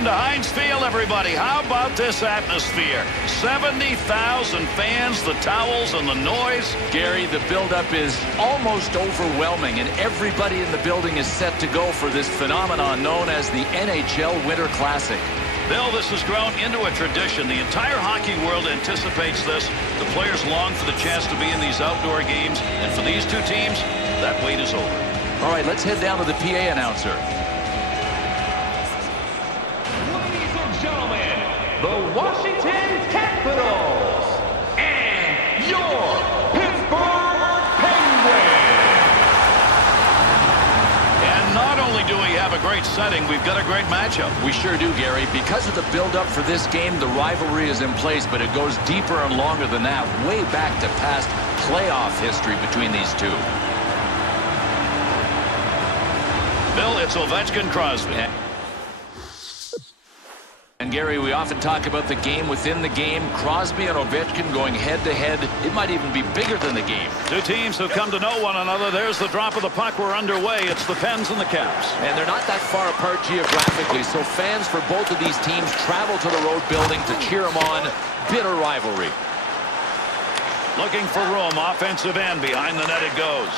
Welcome to Heinz Field, everybody. How about this atmosphere? 70,000 fans, the towels and the noise. Gary, the buildup is almost overwhelming, and everybody in the building is set to go for this phenomenon known as the NHL Winter Classic. Bill, this has grown into a tradition. The entire hockey world anticipates this. The players long for the chance to be in these outdoor games, and for these two teams, that wait is over. All right, let's head down to the PA announcer. The Washington Capitals and your Pittsburgh Penguins. And not only do we have a great setting, we've got a great matchup. We sure do, Gary. Because of the build-up for this game, the rivalry is in place, but it goes deeper and longer than that, way back to past playoff history between these two. Bill, it's Ovechkin, Crosby. And Gary, we often talk about the game within the game. Crosby and Ovechkin going head-to-head. It might even be bigger than the game. Two teams who come to know one another. There's the drop of the puck. We're underway. It's the Pens and the Caps. And they're not that far apart geographically, so fans for both of these teams travel to the road building to cheer them on. Bitter rivalry. Looking for room. Offensive end. Behind the net it goes.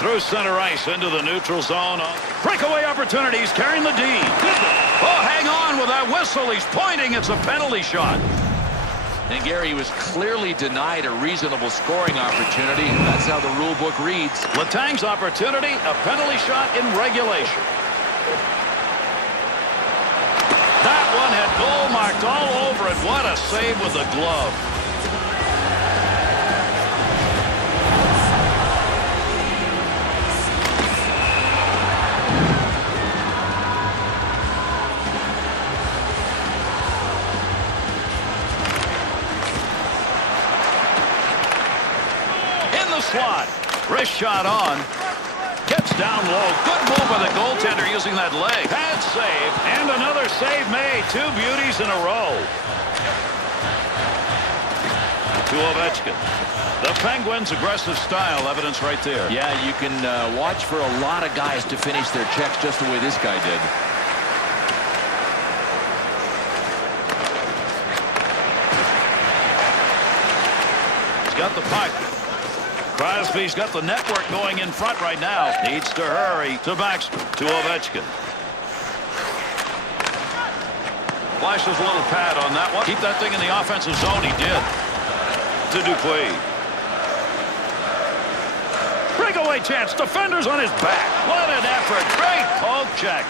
Through center ice into the neutral zone. Breakaway opportunities carrying the D. Oh, hang on with that whistle. He's pointing. It's a penalty shot. And Gary was clearly denied a reasonable scoring opportunity. That's how the rule book reads. Letang's opportunity, a penalty shot in regulation. That one had goal marked all over it. What a save with the glove. Slot. Wrist shot on. Gets down low. Good move by the goaltender using that leg. Bad save. And another save made. Two beauties in a row. To Ovechkin. The Penguins' aggressive style. Evidence right there. Yeah, you can watch for a lot of guys to finish their checks just the way this guy did. He's got the puck. Crosby's got the network going in front right now. Needs to hurry to Baxter. To Ovechkin. Flashes a little pad on that one. Keep that thing in the offensive zone. He did. To Dupuis. Breakaway chance. Defenders on his back. What an effort. Great poke check.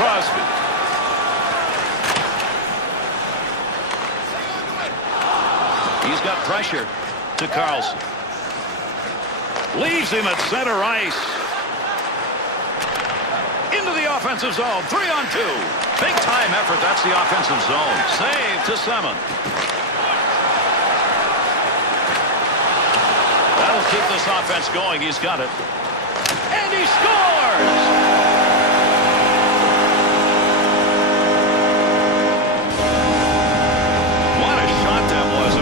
Crosby. He's got pressure. To Carlson. Leaves him at center ice. Into the offensive zone. 3-on-2. Big time effort. That's the offensive zone. Save to Semin. That'll keep this offense going. He's got it. And he scores!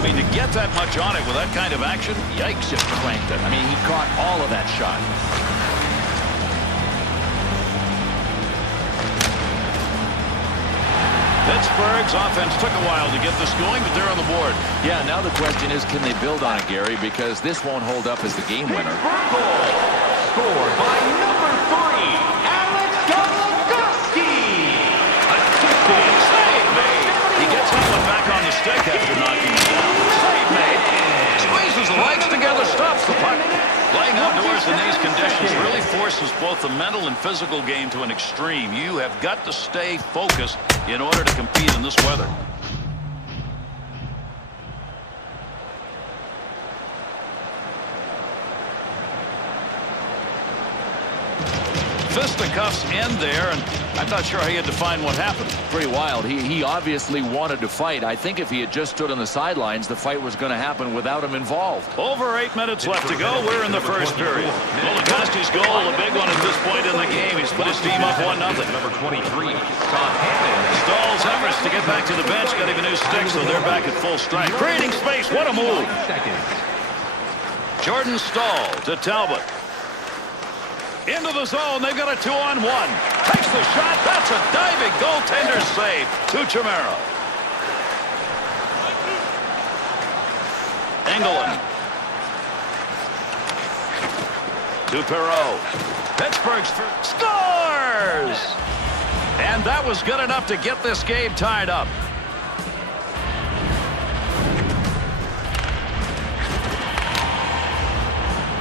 To get that much on it with that kind of action, yikes, just cranked it. I mean, he caught all of that shot. Pittsburgh's offense took a while to get this going, but they're on the board. Yeah, now the question is, can they build on it, Gary? Because this won't hold up as the game winner. Scored by number 3, Alex Goligoski. Save made. He gets that one back on the stick after knocking it down. Save made. Squeezes the legs together, stops the puck. Playing outdoors in these conditions really forces both the mental and physical game to an extreme. You have got to stay focused in order to compete in this weather. Fisticuffs end there, and I'm not sure how you define what happened. Pretty wild. He obviously wanted to fight. I think if he had just stood on the sidelines, the fight was going to happen without him involved. Over 8 minutes left to go. We're in the first period. Goligoski's goal, a big one at this point in the game. He's put his team up 1-0. Number 23, Tom Hammond. Stall's efforts to get back to the bench, got him a new stick, so they're back at full strength. Creating space. What a move. Jordan Staal to Talbot. Into the zone. They've got a 2-on-1. Takes Takes the shot. That's a diving goaltender save to Chimera. Engelland. To Perreault. Pittsburgh's scores! And that was good enough to get this game tied up.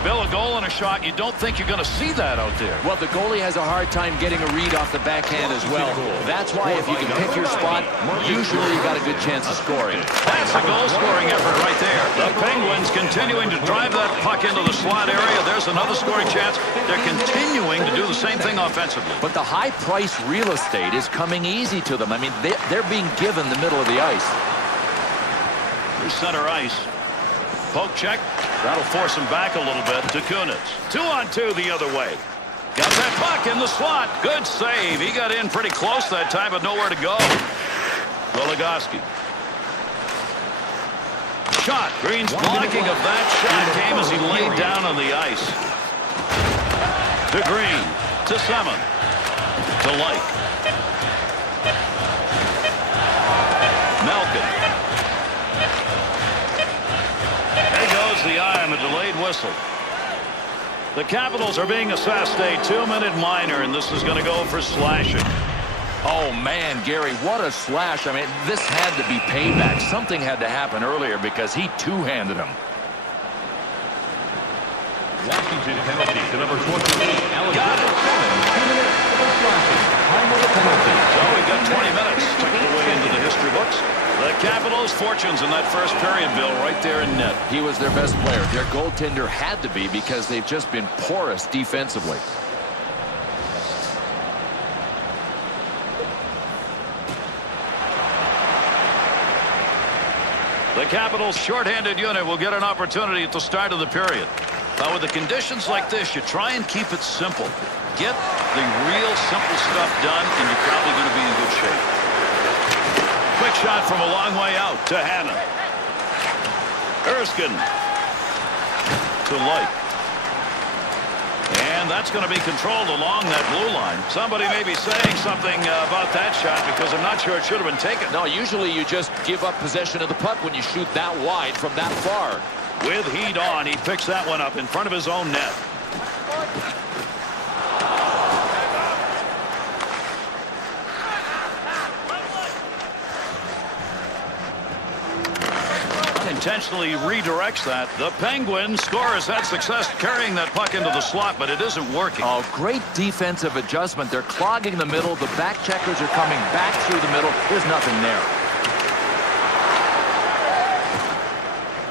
Bill, a goal and a shot, you don't think you're going to see that out there. Well, the goalie has a hard time getting a read off the backhand as well. That's why if you can pick your spot, usually you got a good chance of scoring. That's a goal-scoring effort right there. The Penguins continuing to drive that puck into the slot area. There's another scoring chance. They're continuing to do the same thing offensively. But the high-price real estate is coming easy to them. I mean, they're being given the middle of the ice. Through center ice. Poke check. That'll force him back a little bit to Kunitz. 2-on-2 the other way. Got that puck in the slot. Good save. He got in pretty close that time, but nowhere to go. Goligoski. Shot. Green's blocking of that shot came as he laid down on the ice. To Green. To Semin. To Light. Malkin. The eye on the delayed whistle. The Capitals are being assessed a 2-minute minor, and this is going to go for slashing. Oh, man, Gary, what a slash. I mean, this had to be payback. Something had to happen earlier because he two-handed him. Washington penalty to number 28. Got it. 2 minutes for slashing. Time of the penalty. So we got 20 minutes tucked away into the history books. The Capitals' fortunes in that first period, Bill, right there in net. He was their best player. Their goaltender had to be because they've just been porous defensively. The Capitals' shorthanded unit will get an opportunity at the start of the period. Now, with the conditions like this, you try and keep it simple. Get the real simple stuff done, and you're probably going to be in good shape. Quick shot from a long way out to Hanna. Erskine to Light. And that's going to be controlled along that blue line. Somebody may be saying something about that shot because I'm not sure it should have been taken. No, usually you just give up possession of the puck when you shoot that wide from that far. With heat on, he picks that one up in front of his own net. Intentionally redirects that. The Penguins score has had success carrying that puck into the slot, but it isn't working. Oh, great defensive adjustment. They're clogging the middle. The back checkers are coming back through the middle. There's nothing there.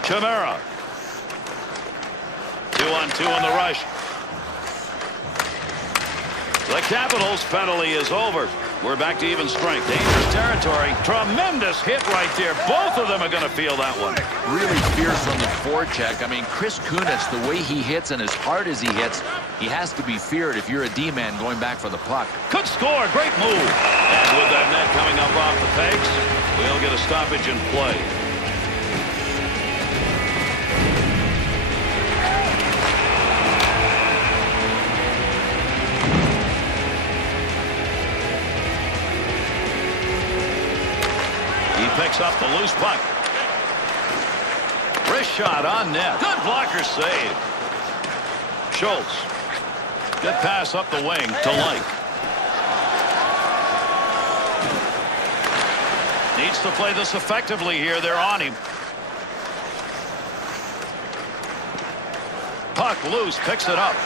Chimera. 2-on-2 on the rush. The Capitals' penalty is over. We're back to even strength. Dangerous territory. Tremendous hit right there. Both of them are going to feel that one. Really fierce on the forecheck. I mean, Chris Kunitz, the way he hits and as hard as he hits, he has to be feared if you're a D-man going back for the puck. Could score. Great move. And with that net coming up off the pegs, we'll get a stoppage in play. Picks up the loose puck. Wrist shot on net. Good blocker save. Schultz. Good pass up the wing to Light. Needs to play this effectively here. They're on him. Puck loose. Picks it up.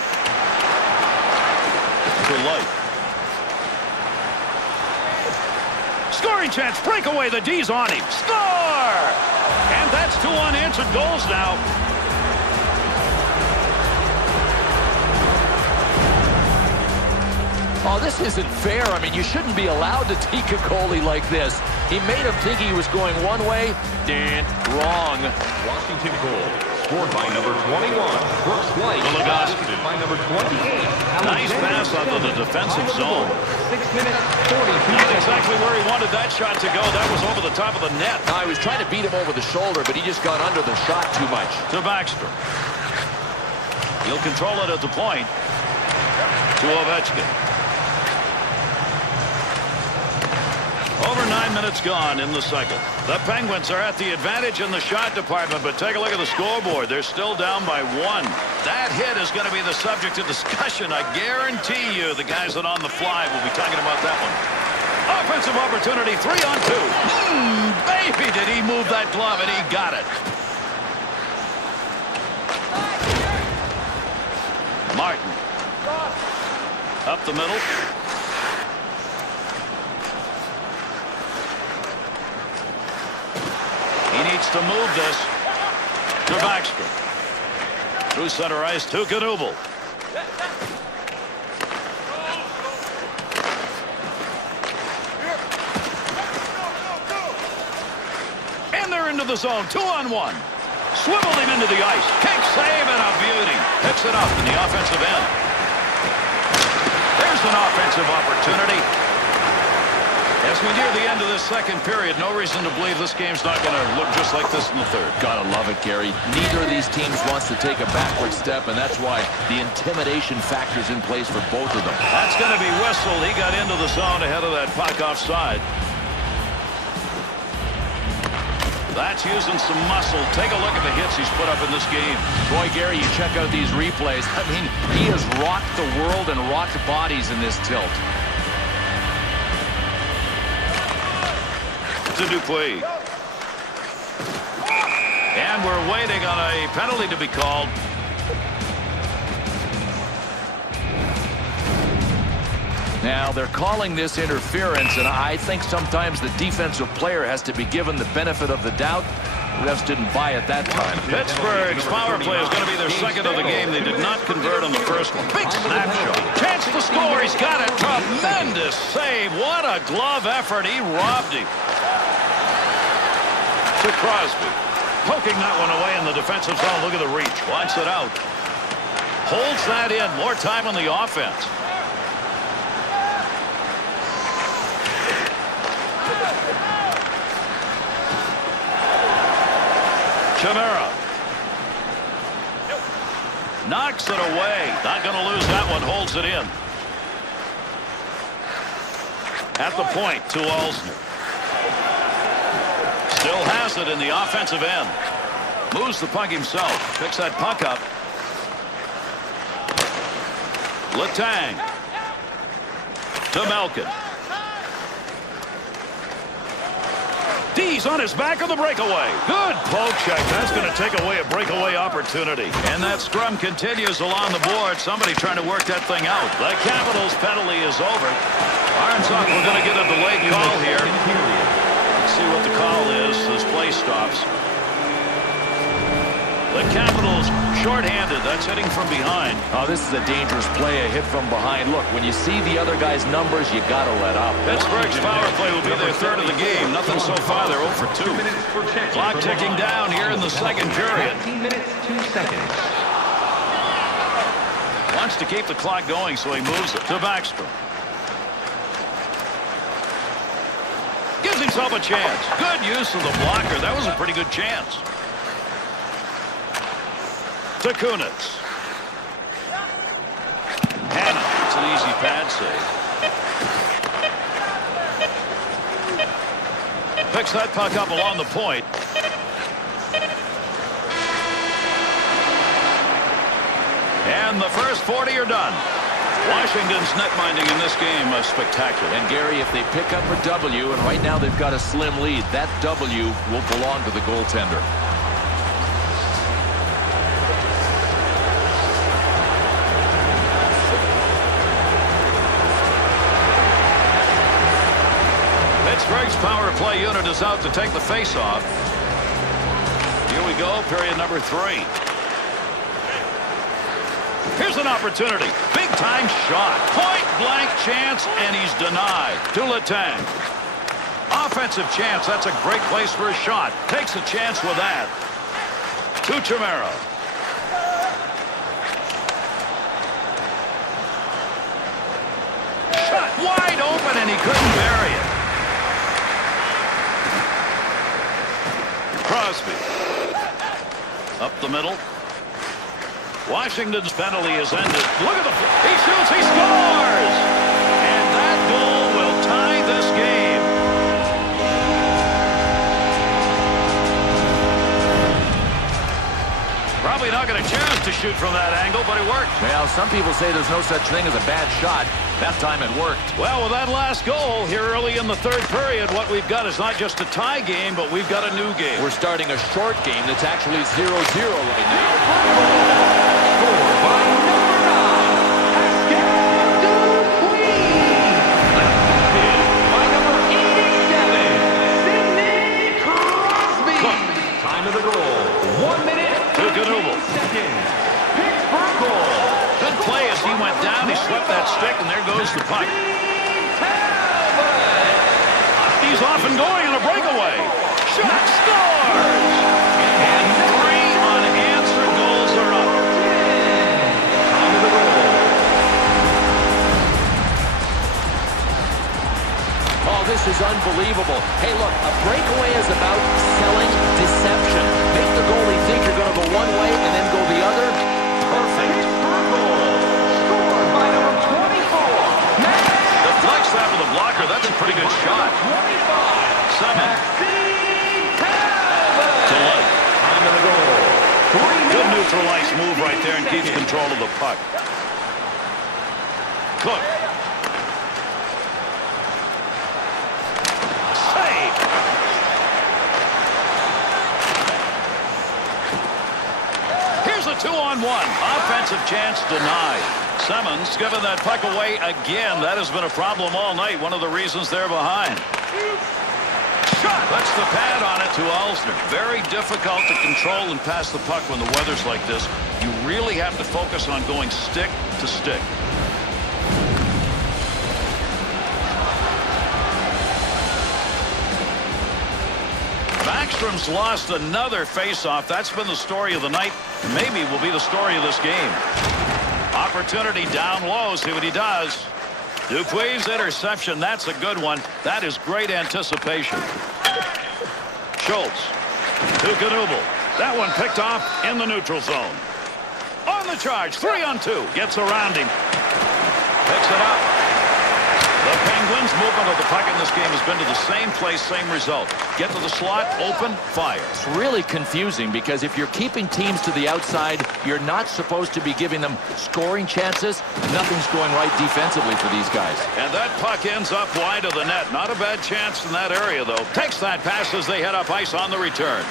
To Light. Scoring chance, breakaway, the D's on him. Score! And that's 2 unanswered goals now. Oh, this isn't fair. I mean, you shouldn't be allowed to take a goalie like this. He made him think he was going one way, and wrong. Washington goal. Scored by number 21, Brooks White. Goligoski. By number 28, Nice pass under the defensive zone. 6 minutes, 42 Not seconds. exactly where he wanted that shot to go. That was over the top of the net. Now, he was trying to beat him over the shoulder, but he just got under the shot too much. To Baxter. He'll control it at the point. To Ovechkin. Over 9 minutes gone in the second. The Penguins are at the advantage in the shot department, but take a look at the scoreboard. They're still down by 1. That hit is going to be the subject of discussion. I guarantee you the guys that on the fly will be talking about that one. Offensive opportunity, 3-on-2. Baby, did he move that glove, and he got it. Martin. Up the middle. He needs to move this to Backstrom. Through center ice to Knubel. And they're into the zone. 2-on-1. Swiveled him into the ice. Kick save and a beauty. Picks it up in the offensive end. There's an offensive opportunity. As we near the end of this second period, no reason to believe this game's not going to look just like this in the third. Gotta love it, Gary. Neither of these teams wants to take a backward step, and that's why the intimidation factor's in place for both of them. That's going to be whistled. He got into the zone ahead of that puck offside. That's using some muscle. Take a look at the hits he's put up in this game. Boy, Gary, you check out these replays. I mean, he has rocked the world and rocked bodies in this tilt. To Dupuis. And we're waiting on a penalty to be called. Now, they're calling this interference, and I think sometimes the defensive player has to be given the benefit of the doubt. The refs didn't buy it that time. Pittsburgh's power play is going to be their second of the game. They did not convert on the first one. Big snapshot. Chance to score. He's got it. Tremendous save. What a glove effort. He robbed him. To Crosby. Poking that one away in the defensive zone. Look at the reach. Wants it out. Holds that in. More time on the offense. Chimera. Knocks it away. Not going to lose that one. Holds it in. At the point to Alsner. Still has it in the offensive end. Moves the puck himself. Picks that puck up. Letang. To Malkin. D's on his back on the breakaway. Good poke check. That's going to take away a breakaway opportunity. And that scrum continues along the board. Somebody trying to work that thing out. The Capitals' penalty is over. Arms up. We're going to get a delayed call here. Let's see what the call is as play stops. The Capitals shorthanded. That's hitting from behind. Oh, this is a dangerous play, a hit from behind. Look, when you see the other guy's numbers, you got to let up. Pittsburgh's power play will be their third of the game. Nothing so far. They're 0 for 2. Clock ticking down here in the second period. 19 minutes, 2 seconds. Wants to keep the clock going, so he moves it to Backstrom. Gives himself a chance. Good use of the blocker. That was a pretty good chance. To Kunitz. Hanna. It's an easy pad save. Picks that puck up along the point. And the first 40 are done. Washington's net minding in this game is spectacular. And Gary, if they pick up a W, and right now they've got a slim lead, that W will belong to the goaltender. Pittsburgh's power play unit is out to take the face-off. Here we go, period number 3. Here's an opportunity. Big-time shot. Point-blank chance, and he's denied. To Letang. Offensive chance. That's a great place for a shot. Takes a chance with that. To Chimera. Shot wide open, and he couldn't bury it. Crosby. Up the middle. Washington's penalty is ended. Look at the... He shoots, he scores! And that goal will tie this game. Probably not going to choose to shoot from that angle, but it worked. Well, some people say there's no such thing as a bad shot. That time it worked. Well, with that last goal here early in the third period, what we've got is not just a tie game, but we've got a new game. We're starting a short game that's actually 0-0 right now. Scored by number 9, by number 87, Sidney Crosby. Time of the goal, 1 minute, 15 seconds. Pittsburgh goal. Good play as he went down. He swept that stick, and there goes the puck. He's off and going in a breakaway. Shot scores! And 3 unanswered goals are up. Time of the goal. Oh, this is unbelievable. Hey, look, a breakaway is about selling deception. Make the goalie think you're going to go one way and then go the other. Perfect. Pittsburgh goal. Scored by number 24, Deflects that with a blocker. That's a pretty good shot. 25. Simmons to Light. Time of the goal. 3 Good minutes. neutral ice move right there and keeps control of the puck. Cook. Save. Here's a 2-on-1. Offensive chance denied. Simmons giving that puck away again. That has been a problem all night. One of the reasons they're behind. Shot. Puts the pad on it to Alsner. Very difficult to control and pass the puck when the weather's like this. You really have to focus on going stick to stick. Backstrom's lost another faceoff. That's been the story of the night. Maybe will be the story of this game. Opportunity down low. See what he does. Dupuis' interception. That's a good one. That is great anticipation. Schultz to Knuble. That one picked off in the neutral zone. On the charge. 3-on-2. Gets around him. Picks it up. The Penguins' movement of the puck in this game has been to the same place, same result. Get to the slot, open, fire. It's really confusing because if you're keeping teams to the outside, you're not supposed to be giving them scoring chances. Nothing's going right defensively for these guys. And that puck ends up wide of the net. Not a bad chance in that area, though. Takes that pass as they head up ice on the return.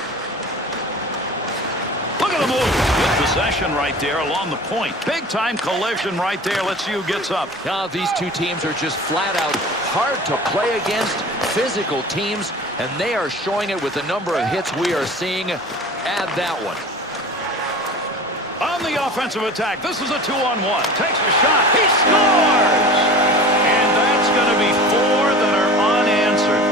Look at the move. Good possession right there along the point. Big-time collision right there. Let's see who gets up. Now, these two teams are just flat out hard to play against, physical teams, and they are showing it with the number of hits we are seeing. Add that one. On the offensive attack, this is a 2-on-1. Takes a shot. He scores! And that's going to be 4 that are unanswered.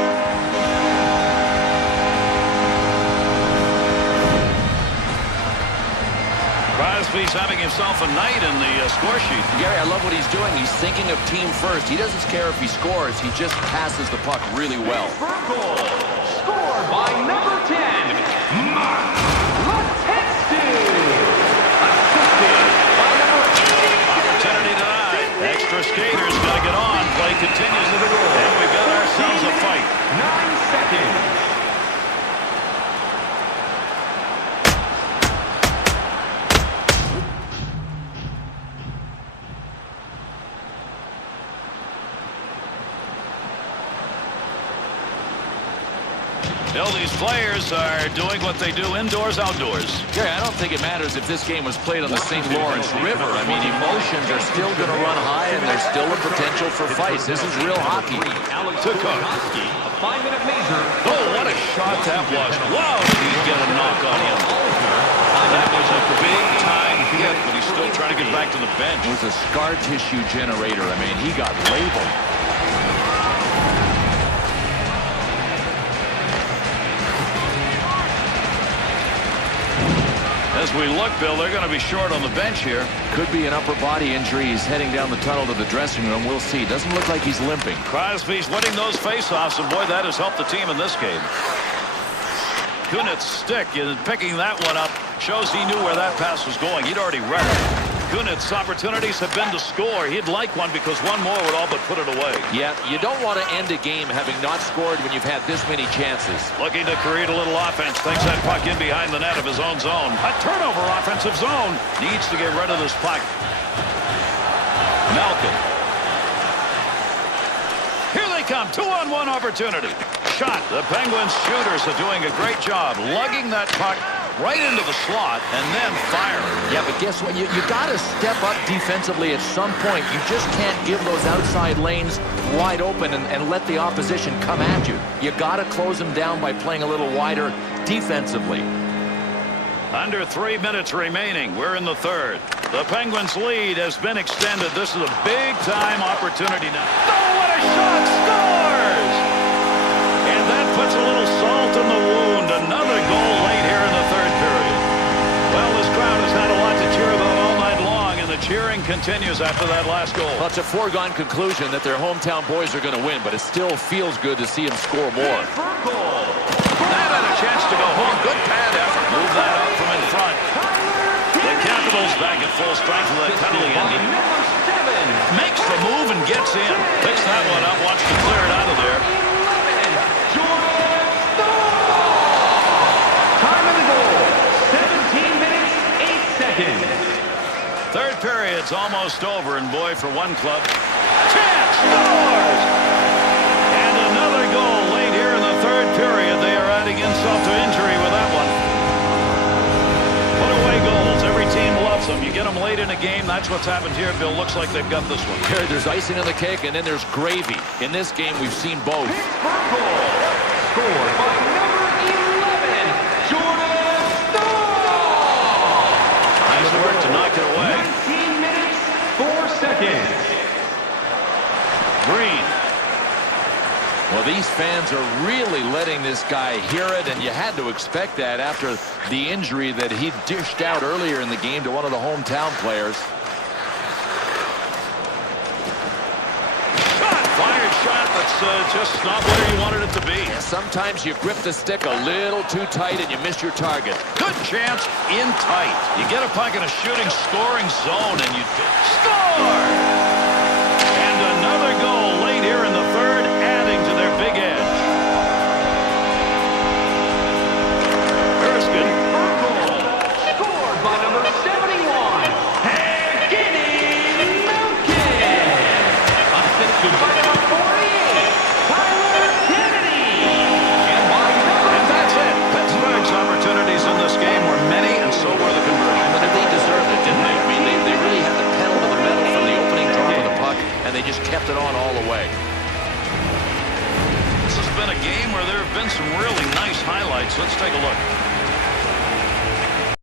Crosby's having himself a night in the score sheet. Gary, I love what he's doing. He's thinking of team first. He doesn't care if he scores. He just passes the puck really well. Goal. Scored by number 10, Mark Letestu. Assisted by number 86. Opportunity denied. Extra skater's going to get on. Play continues to the goal. And we've got ourselves a fight. 9 seconds. Bill, these players are doing what they do indoors, outdoors. Gary, I don't think it matters if this game was played on the St. Lawrence River. I mean, emotions are still going to run high, and there's still a potential for fights. This is real hockey. To Cook. A 5-minute major. Oh, what a shot that was. Wow, did he get a knock on him. That was a big-time hit, but he's still trying to get back to the bench. It was a scar tissue generator. I mean, he got labeled. As we look, Bill, they're going to be short on the bench here. Could be an upper body injury. He's heading down the tunnel to the dressing room. We'll see. Doesn't look like he's limping. Crosby's winning those faceoffs, and boy, that has helped the team in this game. Kunitz stick and picking that one up shows he knew where that pass was going. He'd already read it. Kunitz opportunities have been to score. He'd like one because one more would all but put it away. Yeah, you don't want to end a game having not scored when you've had this many chances. Looking to create a little offense. Thinks that puck in behind the net of his own zone. A turnover offensive zone. Needs to get rid of this puck. Malkin. Here they come. 2-on-1 opportunity. Shot. The Penguins shooters are doing a great job lugging that puck right into the slot and then firing. Yeah, but guess what? You got to step up defensively at some point. You just can't give those outside lanes wide open and let the opposition come at you. You got to close them down by playing a little wider defensively. Under 3 minutes remaining. We're in the third. The Penguins' lead has been extended. This is a big-time opportunity now. Oh, what a shot! Scores! And that puts a little salt in the wound. Another goal late here in the third period. Well, this crowd has had a lot to cheer about all night long, and the cheering continues after that last goal. Well, it's a foregone conclusion that their hometown boys are going to win, but it still feels good to see them score more. That had a chance to go home. Good pad effort. Move that out from in front. The Capitals back at full strength with that penalty ended. Makes the move and gets in. Picks that one up. Wants to clear it out of there. Time of the goal, 17 minutes, 8 seconds. Third period's almost over, and boy, for one club. Chance scores! And another goal late here in the third period. They are adding insult to injury with that one. Put away goals. Every team loves them. You get them late in a game. That's what's happened here, Bill. Looks like they've got this one. There's icing on the cake, and then there's gravy. In this game, we've seen both. Scored by number 11, Jordan Staal. Nice work to knock it away. 19 minutes, 4 seconds. Green. Well, these fans are really letting this guy hear it, and you had to expect that after the injury that he dished out earlier in the game to one of the hometown players. Fired shot that's just not where you wanted it to be. Yeah, sometimes you grip the stick a little too tight and you miss your target. Good chance in tight. You get a puck in a shooting, scoring zone, and you score! And another goal late here in the third, adding to their big edge. Erskine. Scored by number 71, Evgeny Malkin. Assisted by number 48, Tyler Kennedy. And that's it. Pittsburgh's opportunities in this game were many, and so were the conversions. But they deserved it, didn't they? I mean, they really had the pedal to the metal from the opening drop of the puck, and they just kept it on all the way. This has been a game where there have been some really nice highlights. Let's take a look.